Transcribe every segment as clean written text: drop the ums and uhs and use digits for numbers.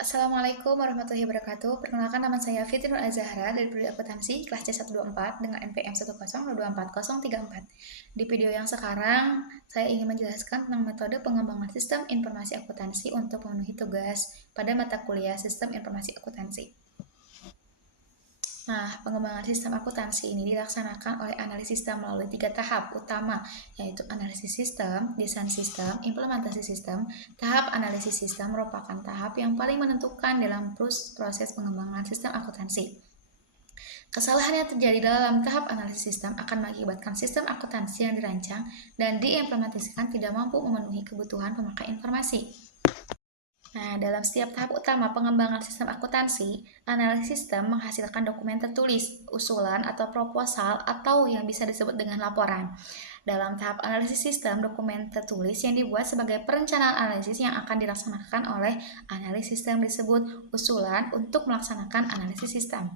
Assalamualaikum warahmatullahi wabarakatuh. Perkenalkan, nama saya Fitri Nur Azahra dari Prodi Akuntansi kelas C124 dengan NPM 100244034. Di video yang sekarang, saya ingin menjelaskan tentang metode pengembangan sistem informasi akuntansi untuk memenuhi tugas pada mata kuliah Sistem Informasi Akuntansi. Nah, pengembangan sistem akuntansi ini dilaksanakan oleh analisis sistem melalui 3 tahap utama, yaitu analisis sistem, desain sistem, implementasi sistem. Tahap analisis sistem merupakan tahap yang paling menentukan dalam proses pengembangan sistem akuntansi. Kesalahan yang terjadi dalam tahap analisis sistem akan mengakibatkan sistem akuntansi yang dirancang dan diimplementasikan tidak mampu memenuhi kebutuhan pemakai informasi. Nah, dalam setiap tahap utama pengembangan sistem akuntansi, analisis sistem menghasilkan dokumen tertulis, usulan atau proposal atau yang bisa disebut dengan laporan. Dalam tahap analisis sistem, dokumen tertulis yang dibuat sebagai perencanaan analisis yang akan dilaksanakan oleh analis sistem disebut usulan untuk melaksanakan analisis sistem.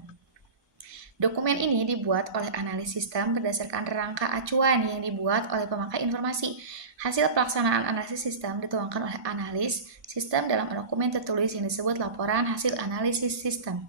Dokumen ini dibuat oleh analis sistem berdasarkan rangka acuan yang dibuat oleh pemakai informasi. Hasil pelaksanaan analisis sistem dituangkan oleh analis sistem dalam dokumen tertulis yang disebut laporan hasil analisis sistem.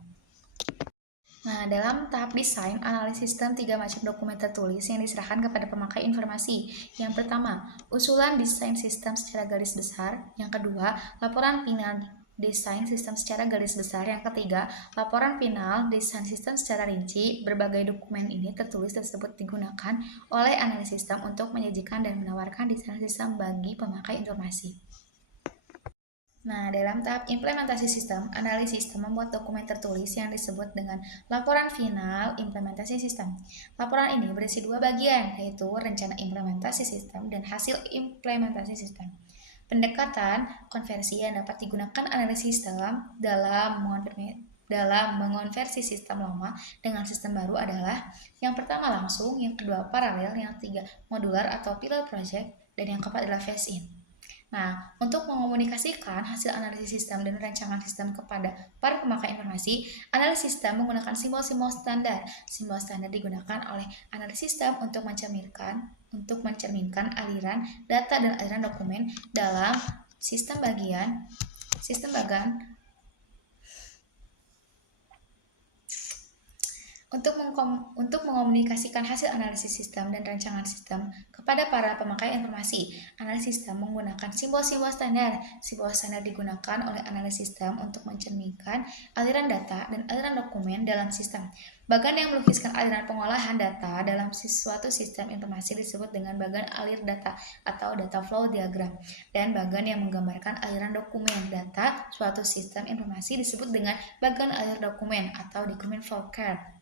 Nah, dalam tahap desain, analisis sistem 3 macam dokumen tertulis yang diserahkan kepada pemakai informasi. Yang pertama, usulan desain sistem secara garis besar. Yang kedua, laporan final desain sistem secara garis besar. Yang ketiga, laporan final desain sistem secara rinci. Berbagai dokumen ini tertulis tersebut digunakan oleh analis sistem untuk menyajikan dan menawarkan desain sistem bagi pemakai informasi. Nah, dalam tahap implementasi sistem, analis sistem membuat dokumen tertulis yang disebut dengan laporan final implementasi sistem. Laporan ini berisi 2 bagian, yaitu rencana implementasi sistem dan hasil implementasi sistem. Pendekatan konversi yang dapat digunakan analis sistem dalam mengonversi sistem lama dengan sistem baru adalah yang pertama langsung, yang kedua paralel, yang ketiga modular atau pilot project, dan yang keempat adalah phase-in. Nah, untuk mengomunikasikan hasil analisis sistem dan rancangan sistem kepada para pemakai informasi, analis sistem menggunakan simbol-simbol standar. Simbol standar digunakan oleh analis sistem untuk mencerminkan aliran data dan aliran dokumen dalam sistem bagan untuk mengomunikasikan hasil analisis sistem dan rancangan sistem kepada para pemakai informasi. Analis sistem menggunakan simbol-simbol standar. Simbol standar digunakan oleh analis sistem untuk mencerminkan aliran data dan aliran dokumen dalam sistem. Bagan yang melukiskan aliran pengolahan data dalam suatu sistem informasi disebut dengan bagan alir data atau data flow diagram. Dan bagan yang menggambarkan aliran dokumen data suatu sistem informasi disebut dengan bagan alir dokumen atau document flow chart.